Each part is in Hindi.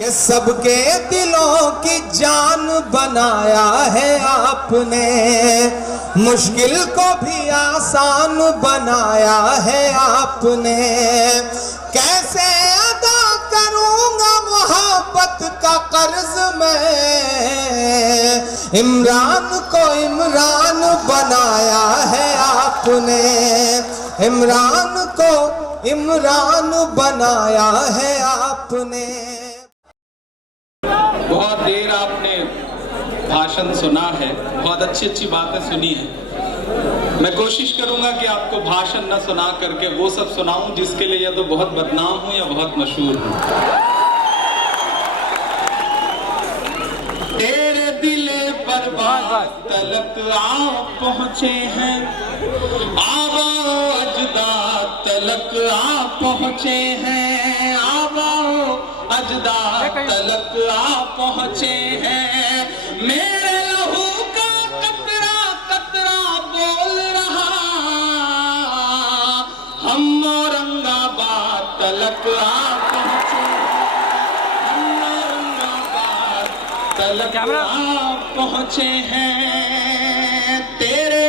कि सबके दिलों की जान बनाया है आपने, मुश्किल को भी आसान बनाया है आपने। कैसे अदा करूंगा मोहब्बत का कर्ज मैं, इमरान को इमरान बनाया है आपने, इमरान को इमरान बनाया है आपने। बहुत देर आपने भाषण सुना है, बहुत अच्छी अच्छी बातें सुनी है। मैं कोशिश करूंगा कि आपको भाषण न सुना करके वो सब सुनाऊं जिसके लिए या तो बहुत बदनाम हूं या बहुत मशहूर हूं। तेरे दिले बर्बाद तलक आप पहुंचे हैं, आबाओ अजदाद तलक आप पहुंचे हैं, आबाओ अजदाद तलक आप पहुंचे हैं। मेरे लहू का कतरा कतरा बोल रहा, हम औरंगाबाद तलक आप पहुंचे, हम औरंगाबाद तलक आप पहुंचे हैं। तेरे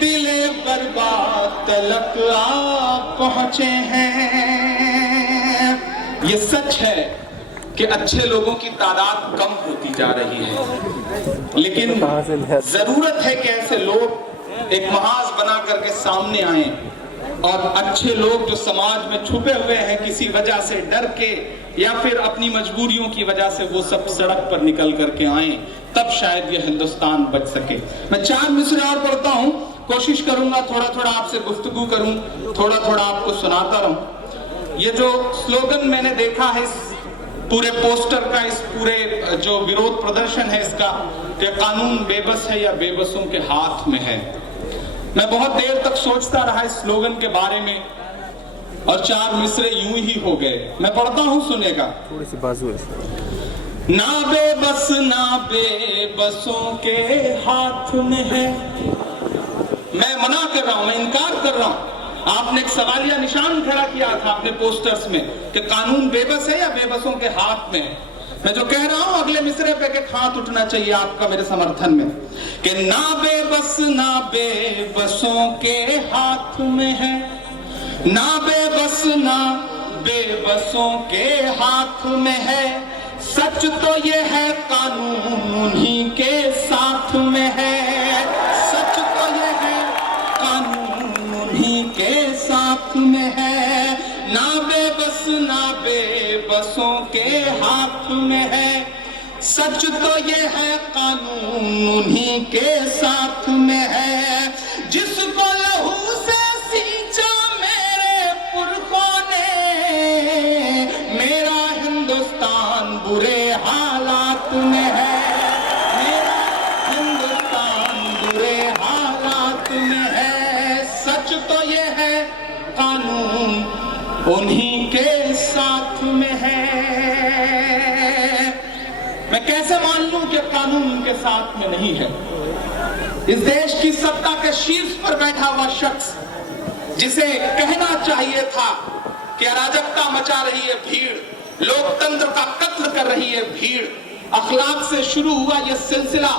दिले बर्बाद तलक आप पहुंचे हैं। ये सच है कि अच्छे लोगों की तादाद कम होती जा रही है, लेकिन जरूरत है कि ऐसे लोग एक महाज बना करके सामने आए और अच्छे लोग जो समाज में छुपे हुए हैं किसी वजह से डर के या फिर अपनी मजबूरियों की वजह से, वो सब सड़क पर निकल करके आए, तब शायद ये हिंदुस्तान बच सके। मैं 4 मिसरे और पढ़ता हूं, कोशिश करूंगा थोड़ा थोड़ा आपसे गुफ्तगू करूं, थोड़ा थोड़ा आपको सुनाता रहूं। ये जो स्लोगन मैंने देखा है इस पूरे पोस्टर का, इस पूरे जो विरोध प्रदर्शन है इसका, कि कानून बेबस है या बेबसों के हाथ में है, मैं बहुत देर तक सोचता रहा इस स्लोगन के बारे में और 4 मिसरे यूं ही हो गए। मैं पढ़ता हूं, सुनेगा। थोड़ी सी बाजू है। ना बेबस ना बेबसों के हाथ में है। मैं मना कर रहा हूं, मैं इनकार कर रहा हूं। आपने एक सवालिया निशान खड़ा किया था अपने पोस्टर्स में कि कानून बेबस है या बेबसों के हाथ में है। मैं जो कह रहा हूं अगले मिसरे पे के हाथ उठना चाहिए आपका मेरे समर्थन में, कि ना बेबस ना बेबसों के हाथ में है, ना बेबस ना बेबसों के हाथ में है। सच तो ये है कानून उन्हीं के साथ में है, सच तो ये है कानून उन्हीं के साथ में है। ना बेबस ना बेबसों के हाथ में है, सच तो ये है कानून उन्हीं के साथ में है। जिसको लहू से सींचा मेरे पुरखों ने, मेरा हिंदुस्तान बुरे हालात में है, मेरा हिंदुस्तान बुरे हालात में है। सच तो ये है कानून उन्हीं के साथ में है। मैं कैसे मान लूं कि कानून उनके साथ में नहीं है? इस देश की सत्ता के शीर्ष पर बैठा हुआ शख्स, जिसे कहना चाहिए था कि अराजकता मचा रही है भीड़, लोकतंत्र का कत्ल कर रही है भीड़, अखलाक से शुरू हुआ यह सिलसिला,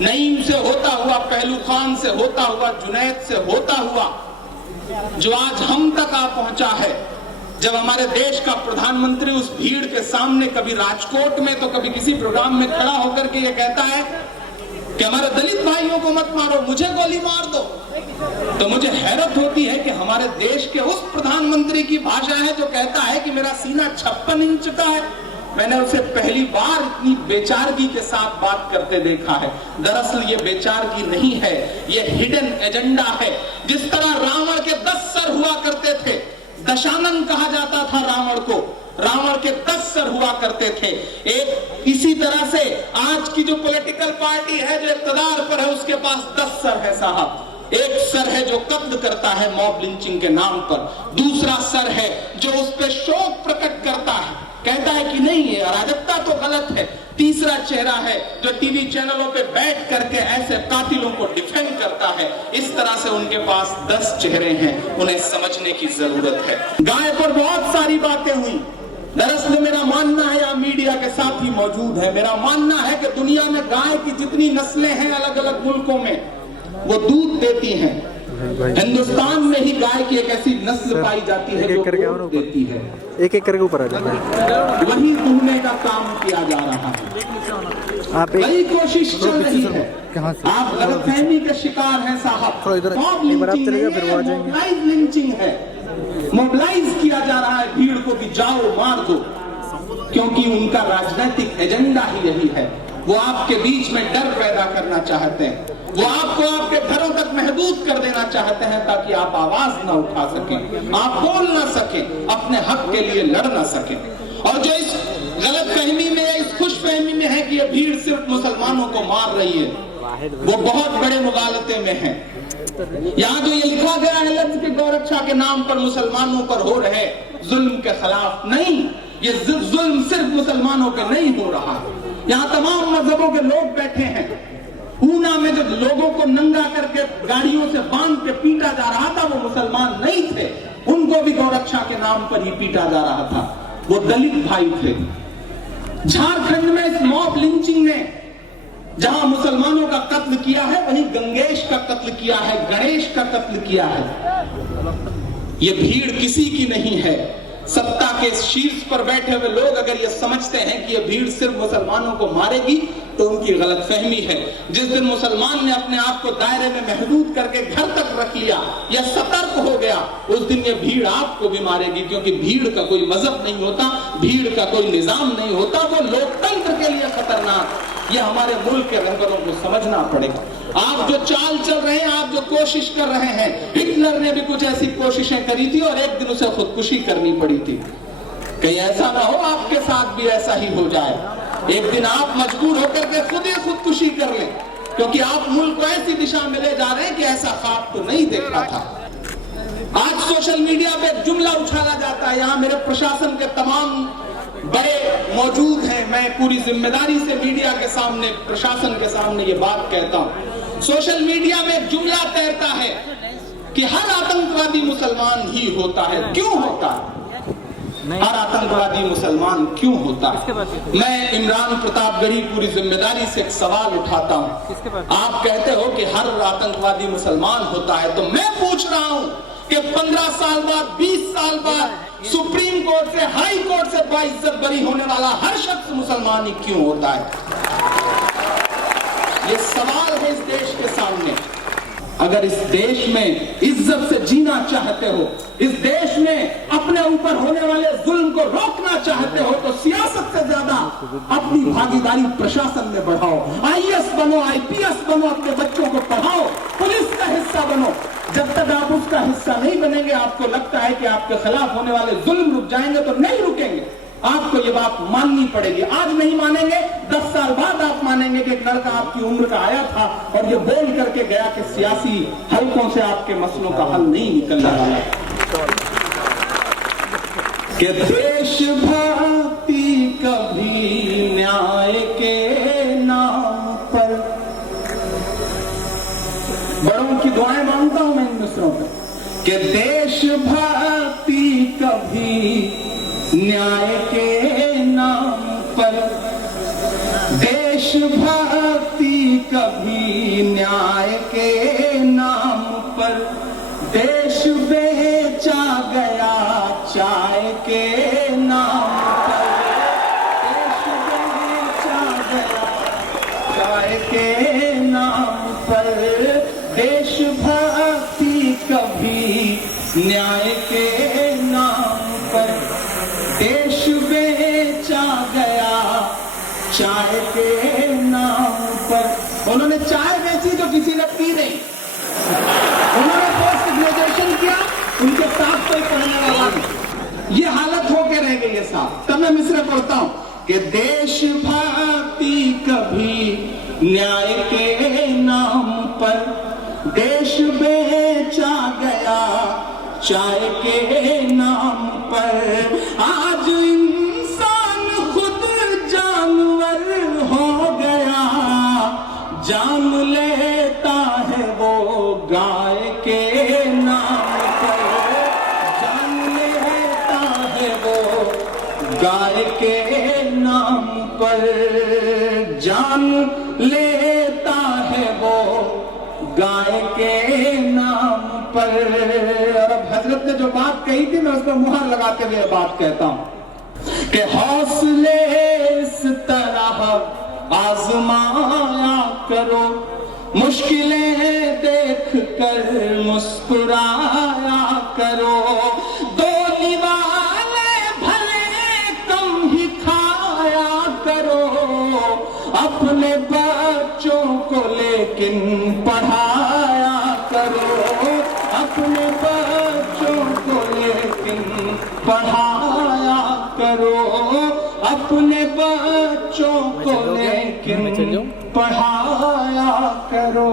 नईम से होता हुआ, पहलू खान से होता हुआ, जुनैद से होता हुआ, जो आज हम तक आ पहुंचा है। जब हमारे देश का प्रधानमंत्री उस भीड़ के सामने, कभी राजकोट में तो कभी किसी प्रोग्राम में खड़ा होकर के ये कहता है कि हमारे दलित भाइयों को मत मारो, मुझे गोली मार दो, तो मुझे हैरत होती है कि हमारे देश के उस प्रधानमंत्री की भाषा है जो कहता है कि मेरा सीना 56 इंच का है। मैंने उसे पहली बार इतनी बेचारगी के साथ बात करते देखा है। दरअसल ये बेचारगी नहीं है, ये हिडन एजेंडा है। जिस तरह रावण के 10 सर हुआ करते थे, दशानन कहा जाता था रावण को, रावण के 10 सर हुआ करते थे। एक इसी तरह से आज की जो पॉलिटिकल पार्टी है जो इक़्तिदार पर है, उसके पास 10 सर है साहब। एक सर है जो कत्ल करता है मॉब लिंचिंग के नाम पर, दूसरा सर है जो उस पर शोक प्रकट करता है, कहता है कि नहीं ये अराजकता तो गलत है, तीसरा चेहरा है जो टीवी चैनलों पे बैठ करके ऐसे कातिलों को डिफेंड करता है। इस तरह से उनके पास 10 चेहरे हैं, उन्हें समझने की जरूरत है। गाय पर बहुत सारी बातें हुई। दरअसल मेरा मानना है या मीडिया मौजूद है। मेरा मानना है कि दुनिया में गाय की जितनी नस्लें हैं अलग अलग मुल्कों में, वो दूध देती हैं। हिंदुस्तान में ही गाय की एक ऐसी नस्ल पाई जाती है जो दूध देती है। एक एक करके ऊपर आ जाता है। वही ढूंढने का काम किया जा रहा है, वही कोशिश चल रही है। आप गलतफहमी के शिकार हैं साहब। मोबलाइज लिंचिंग है, मोबलाइज किया जा रहा है भीड़ को कि जाओ मार दो, क्योंकि उनका राजनीतिक एजेंडा ही यही है। वो आपके बीच में डर पैदा करना चाहते हैं, वो आपको आपके घरों तक महदूद कर देना चाहते हैं ताकि आप आवाज ना उठा सकें, आप बोल ना सकें, अपने हक के लिए लड़ ना सकें। और जो इस गलत फहमी में या इस खुश फहमी में है कि ये भीड़ सिर्फ मुसलमानों को मार रही है, वो बहुत बड़े मुगालते में है। यहाँ जो ये लिखा गया है लफ्ज के गौरक्षा के नाम पर मुसलमानों पर हो रहे जुल्म के खिलाफ नहीं, ये जुल्म सिर्फ मुसलमानों पे नहीं हो रहा। यहाँ तमाम मजहबों के लोग बैठे हैं। ऊना में जब लोगों को नंगा करके गाड़ियों से बांध के पीटा जा रहा था, वो मुसलमान नहीं थे, उनको भी गौरक्षा के नाम पर ही पीटा जा रहा था, वो दलित भाई थे। झारखंड में इस मॉब लिंचिंग ने जहां मुसलमानों का कत्ल किया है, वहीं गंगेश का कत्ल किया है, गणेश का कत्ल किया है। ये भीड़ किसी की नहीं है। सत्ता के शीर्ष पर बैठे हुए लोग अगर ये समझते हैं कि ये भीड़ सिर्फ मुसलमानों को मारेगी, तो उनकी गलतफहमी है। जिस दिन मुसलमान ने अपने आप को दायरे में महदूद करके घर तक रख लिया या सतर्क हो गया, उस दिन ये भीड़ आपको भी मारेगी, क्योंकि भीड़ का कोई मजहब नहीं होता, भीड़ का कोई निजाम नहीं होता, वो लोकतंत्र के लिए खतरनाक। ये हमारे मुल्क के रहबरों को समझना पड़ेगा। आप जो चाल चल रहे हैं, आप जो कोशिश कर रहे हैं, हिटलर ने भी कुछ ऐसी कोशिशें करी थी और एक दिन उसे खुदकुशी करनी पड़ी थी। कहीं ऐसा ना हो आपके साथ भी ऐसा ही हो जाए, एक दिन आप मजबूर होकर के खुद ही खुदकुशी कर लें, क्योंकि आप मुल्क को ऐसी दिशा में ले जा रहे हैं कि ऐसा ख्वाब तो नहीं देखा था। आज सोशल मीडिया पे एक जुमला उछाला जाता है, यहाँ मेरे प्रशासन के तमाम बड़े मौजूद हैं, मैं पूरी जिम्मेदारी से मीडिया के सामने, प्रशासन के सामने ये बात कहता हूं। सोशल मीडिया में एक जुमला तैरता है कि हर आतंकवादी मुसलमान ही होता है। क्यों होता है हर आतंकवादी मुसलमान, क्यों होता है? मैं इमरान प्रतापगढ़ी पूरी जिम्मेदारी से एक सवाल उठाता हूं। आप कहते हो कि हर आतंकवादी मुसलमान होता है, तो मैं पूछ रहा हूं कि 15 साल बाद, 20 साल बाद सुप्रीम कोर्ट से, हाई कोर्ट से बाइज्जत बरी होने वाला हर शख्स मुसलमान ही क्यों होता है? ये सवाल है इस देश के सामने। अगर इस देश में इज्जत से जीना चाहते हो, इस देश में अपने ऊपर होने वाले जुल्म को रोकना चाहते हो, तो सियासत से ज्यादा अपनी भागीदारी प्रशासन में बढ़ाओ। IAS बनो, IPS बनो, अपने बच्चों को पढ़ाओ, पुलिस का हिस्सा बनो। जब तक आप उसका हिस्सा नहीं बनेंगे, आपको लगता है कि आपके खिलाफ होने वाले जुल्म रुक जाएंगे, तो नहीं रुकेंगे। आपको ये बात माननी पड़ेगी। आज नहीं मानेंगे, 10 साल बाद आप मानेंगे कि एक लड़का आपकी उम्र का आया था और ये बोल करके गया कि सियासी हलकों से आपके मसलों का हल नहीं निकलने वाला। कि देशभक्ति कभी न्याय के नाम पर, बड़ों की दुआएं मांगता हूं मैं इन मिसरों पर, कि देशभक्ति कभी न्याय के नाम पर, देशभक्ति कभी न्याय के नाम पर, देश बेचा गया चाय के नाम पर, देश बेचा गया चाय के नाम पर, देशभक्ति कभी न्याय के नाम पर, देश बेचा गया चाय के नाम पर। उन्होंने चाय बेची जो किसी ने पी नहीं, उन्होंने पोस्ट ग्रेजुएशन किया, उनके साथ कोई पढ़ने वाला नहीं। ये हालत होके रह गई है साहब। तब मैं मिसरे पढ़ता हूं कि देशभक्ति कभी न्याय के नाम पर, देश बेचा गया चाय के नाम पर। आज इंसान खुद जानवर हो गया, जान लेता है वो गाय के नाम पर, जान लेता है वो गाय के नाम पर जान लेता है वो गाय के नाम पर। और अब हजरत ने जो बात कही थी मैं उसको मुहर लगाते हुए बात कहता हूं कि हौसले इस तरह आजमाया करो, मुश्किलें देख कर मुस्कुराया करो, दो निवाले भले कम ही खाया करो, अपने बच्चों को लेकिन पढ़ाया करो, अपने बच्चों को लेकिन पढ़ाया करो, अपने बच्चों को लेकिन पढ़ाया करो।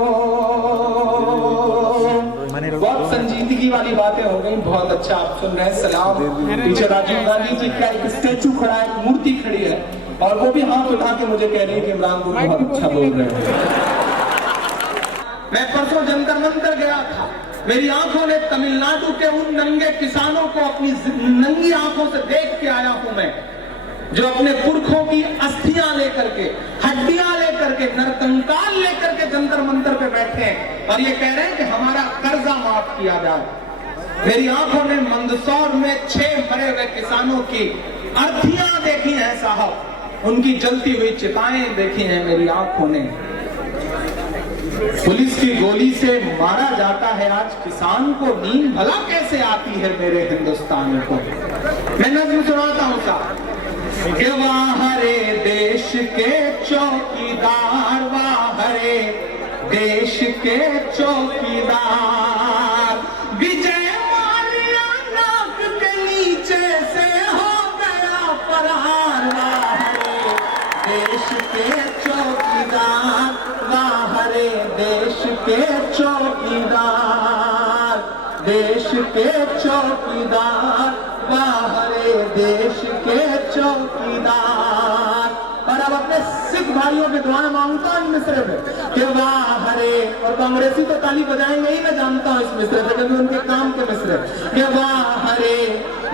बहुत संजीदगी वाली बातें हो गई, बहुत अच्छा आप सुन रहे हैं। सलाम। पीछे राजीव गांधी जी का एक स्टेचू खड़ा है, एक मूर्ति खड़ी है और वो भी हाथ उठा के मुझे कह रही है कि इमरान को बहुत अच्छा बोल रहे हैं। मैं परसों जंतर मंतर गया था, मेरी आंखों ने तमिलनाडु के उन नंगे किसानों को अपनी नंगी आंखों से देख के आया हूं मैं, जो अपने पुरखों की अस्थियां लेकर के, हड्डियां लेकर के, नरकंकाल लेकर के जंतर मंतर पे बैठे हैं और ये कह रहे हैं कि हमारा कर्जा माफ किया जाए। मेरी आंखों ने मंदसौर में 6 मरे हुए किसानों की अर्थियां देखी हैं साहब, उनकी जलती हुई चिताएं देखी हैं मेरी आंखों ने। पुलिस की गोली से मारा जाता है आज किसान को, नींद भला कैसे आती है मेरे हिंदुस्तान को। मैं नज़्म सुनाता हूं साहब कि वाहरे देश के चौकीदार, वाहरे देश के चौकीदार, विजय माल्या नाक के नीचे से हो गया फरार, वाहरे देश के चौकीदार, वाहरे देश के चौकीदार, देश के चौकीदार, वाहरे देश के चौकीदार। और अब अपने सिख भाइयों की दुआएं मांगता हूं मिस्र में कि वाहरे, और कांग्रेसी तो ताली बजाएंगे ही, मैं जानता हूं इस मिस्र से क्योंकि उनके काम के मिस्र कि वाहरे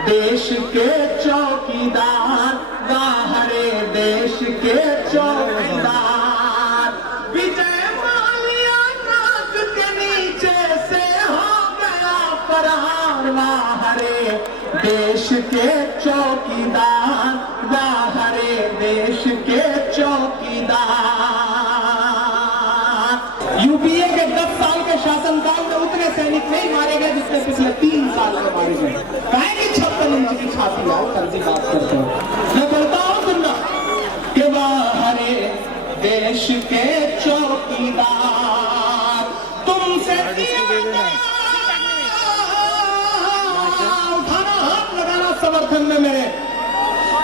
देश के चौकीदार, वाहरे देश के चौकीदार, विजय माल्या नाक के नीचे से हो गया फरार, वाहरे देश के चौकीदार, वाहरे देश के चौकीदार। यूपीए के 10 साल के शासनकाल में उतने सैनिक नहीं मारे गए जिसने पिछले 3 साल में मारे गए। काहे की 56 इंच की छाती आओ फर्जी बात करते हो। मैं बोलता हूं सुनना कि वाहरे देश के चौकीदार, तुमसे समर्थन में मेरे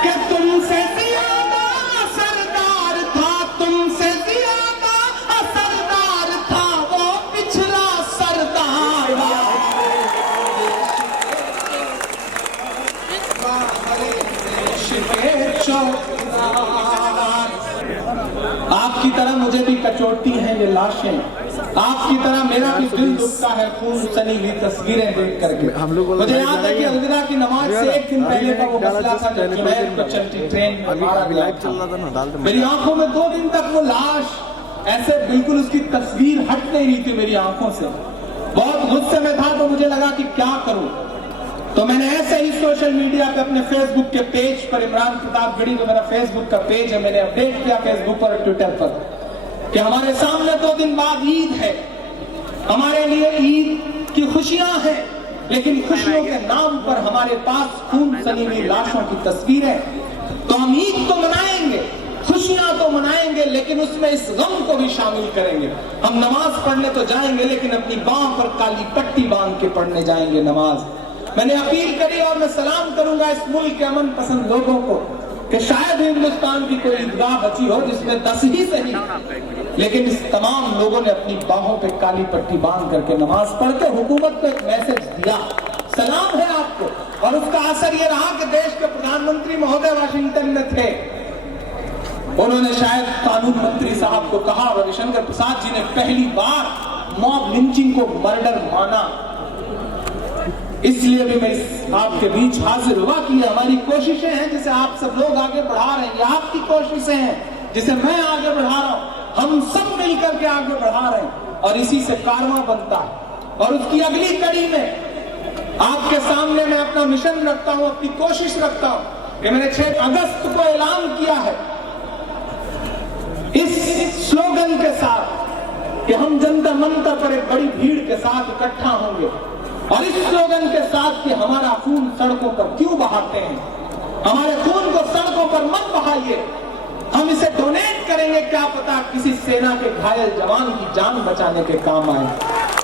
कि तुमसे ज्यादा असरदार था, तुमसे ज्यादा असरदार था वो पिछला सरदार। आपकी तरह मुझे भी कचोटती हैं ये लाशें, आपकी तरह मेरा भी दिल दुखता है खून सनी हुई तस्वीरें देख करके। मुझे याद है कि अलविदा की नमाज से 1 दिन पहले का वो मसला था जब जुनैद को चलती ट्रेन में मारा गया था। मेरी आंखों में 2 दिन तक वो लाश ऐसे बिल्कुल उसकी तस्वीर हट नहीं रही थी मेरी आंखों से। बहुत गुस्से में था तो मुझे लगा कि क्या करूं, तो मैंने ऐसे ही सोशल मीडिया पे अपने फेसबुक के पेज पर, इमरान प्रतापगढ़ी जो मेरा फेसबुक का पेज है, मैंने अपडेट किया फेसबुक पर और ट्विटर पर कि हमारे सामने 2 दिन बाद ईद है, हमारे लिए ईद की खुशियां हैं, लेकिन खुशियों के नाम पर हमारे पास खून सनी हुई लाशों की तस्वीरें। तो हम ईद तो मनाएंगे, खुशियां तो मनाएंगे, लेकिन उसमें इस गम को भी शामिल करेंगे। हम नमाज पढ़ने तो जाएंगे लेकिन अपनी बांह पर काली पट्टी बांध के पढ़ने जाएंगे नमाज। मैंने अपील करी और मैं सलाम करूंगा इस मुल्क के अमन पसंद लोगों को कि शायद हिंदुस्तान की कोई ईदगाह बची हो जिसमें 10 ही सही, लेकिन इस तमाम लोगों ने अपनी बाहों पे काली पट्टी बांध करके नमाज पढ़ के हुकूमत को एक मैसेज दिया। सलाम है आपको। और उसका असर यह रहा कि देश के प्रधानमंत्री महोदय वाशिंगटन में थे, उन्होंने शायद कानून मंत्री साहब को कहा, रविशंकर प्रसाद जी ने पहली बार मॉब लिंचिंग को मर्डर माना। इसलिए भी मैं आपके बीच हाजिर हुआ कि ये हमारी कोशिशें हैं जिसे आप सब लोग आगे बढ़ा रहे हैं, ये आपकी कोशिशें हैं जिसे मैं आगे बढ़ा रहा हूं, हम सब मिलकर के आगे बढ़ा रहे हैं और इसी से कारवां बनता है। और उसकी अगली कड़ी में आपके सामने मैं अपना मिशन रखता हूं, अपनी कोशिश रखता हूं कि मैंने 6 अगस्त को ऐलान किया है इस स्लोगन के साथ कि हम जंतर मंतर पर एक बड़ी भीड़ के साथ इकट्ठा होंगे और इस स्लोगन के साथ कि हमारा खून सड़कों पर क्यों बहाते हैं, हमारे खून को सड़कों पर मत बहाइए, हम इसे डोनेट करेंगे, क्या पता किसी सेना के घायल जवान की जान बचाने के काम आए,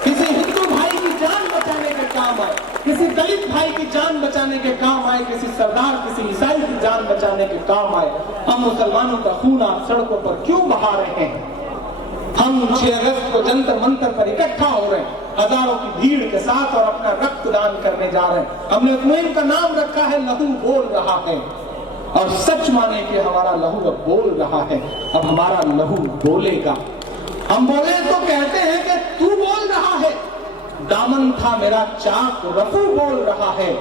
किसी हिंदू भाई की जान बचाने के काम आए, किसी दलित भाई की जान बचाने के काम आए, किसी सरदार किसी ईसाई की जान बचाने के काम आए। हम मुसलमानों का खून आप सड़कों पर क्यों बहा रहे हैं? हम 6 अगस्त को जंतर मंतर पर इकट्ठा हो रहे हैं हजारों की भीड़ के साथ और अपना रक्तदान करने जा रहे हैं। हमने उस मुहिम का नाम रखा है लहू बोल रहा है और सच माने कि हमारा लहू अब बोल रहा है, अब हमारा लहू बोलेगा। हम बोले तो कहते हैं कि तू बोल रहा है, दामन था मेरा चाक रफू बोल रहा है,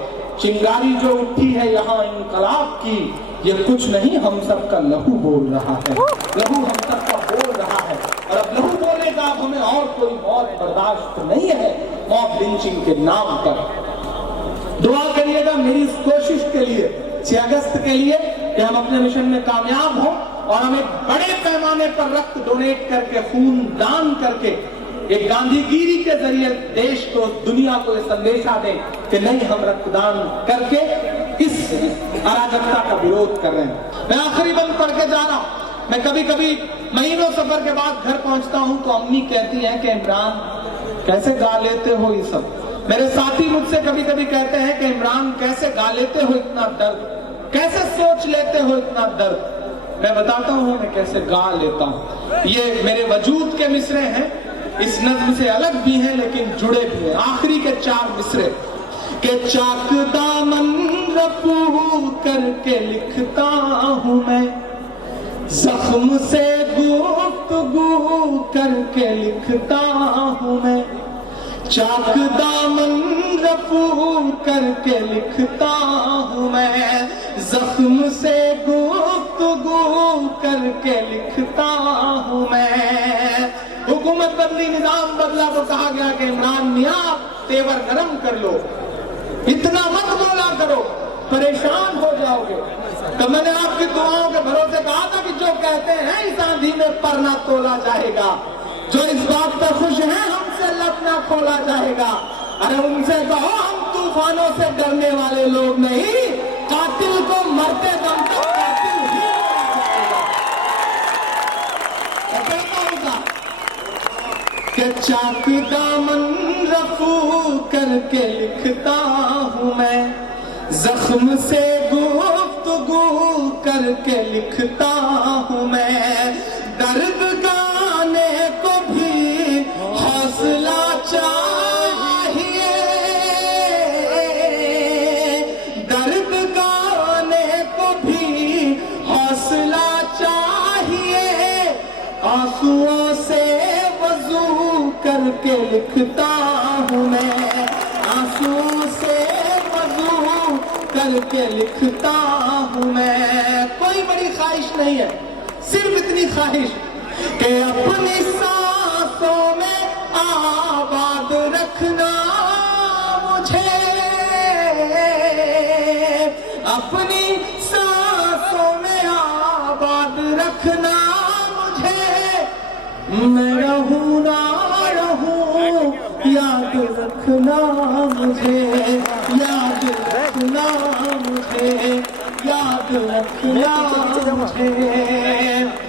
चिंगारी जो उठी है यहाँ इनकलाब की, ये कुछ नहीं हम सबका लहू बोल रहा है, लहू हम सबका बोल रहा है और अब लहू बोलेगा। अब हमें और कोई मौत बर्दाश्त नहीं है मॉब लिंचिंग के नाम पर। दुआ करिएगा मेरी इस कोशिश के लिए 6 अगस्त के लिए कि हम अपने मिशन में कामयाब हों और हम एक बड़े पैमाने पर रक्त डोनेट करके खून दान करके एक गांधीगिरी के जरिए देश को दुनिया को ये संदेशा दें कि नहीं हम रक्तदान करके इस अराजकता का विरोध कर रहे हैं। मैं आखिरी बंद पढ़ के जा रहा हूं। मैं कभी कभी महीनों सफर के बाद घर पहुंचता हूं तो अम्मी कहती हैं कि इमरान कैसे गा लेते हो ये सब। मेरे साथी मुझसे कभी कभी कहते हैं कि इमरान कैसे गा लेते हो इतना दर्द, कैसे सोच लेते हो इतना दर्द। मैं बताता हूं मैं कैसे गा लेता हूं। ये मेरे वजूद के मिसरे हैं, इस नज्म से अलग भी हैं लेकिन जुड़े भी हैं। आखिरी के 4 मिसरे के चाक दामन रफू करके लिखता हूं मैं, जख्म से गुफ्तगू करके लिखता हूं मैं, चाक दामन रफू करके लिखता हूं मैं, जख्म से गुफ्तगू करके लिखता हूं मैं। हुकूमत बदली निजाम बदला तो कहा गया कि इमरान मियां तेवर नरम कर लो, इतना मत बोला करो परेशान हो जाओगे। तो मैंने आपकी दुआओं के भरोसे कहा था कि जो कहते हैं इस आंधी में पर ना तोला जाएगा, जो इस बात पर खुश हैं हमसे लब ना खोला जाएगा, अरे उनसे कहो हम तूफानों से डरने वाले लोग नहीं, कातिल को मरते दम तक कातिल ही के चाक दामन रफू करके लिखता हूं मैं, जख्म से गुफ्तगू करके लिखता हूं मैं, दर्द गाने को भी हौसला चाहिए, दर्द गाने को भी हौसला चाहिए, आंसुओं से करके लिखता हूं मैं, आंसुओं से वजू करके लिखता हूं मैं। कोई बड़ी ख्वाहिश नहीं है, सिर्फ इतनी ख्वाहिश कि अपनी सांसों में आबाद रखना मुझे, अपनी सांसों में आबाद रखना मुझे, मैं रहूं ना याद रखना मुझे, याद रखना मुझे, याद रखना मुझे।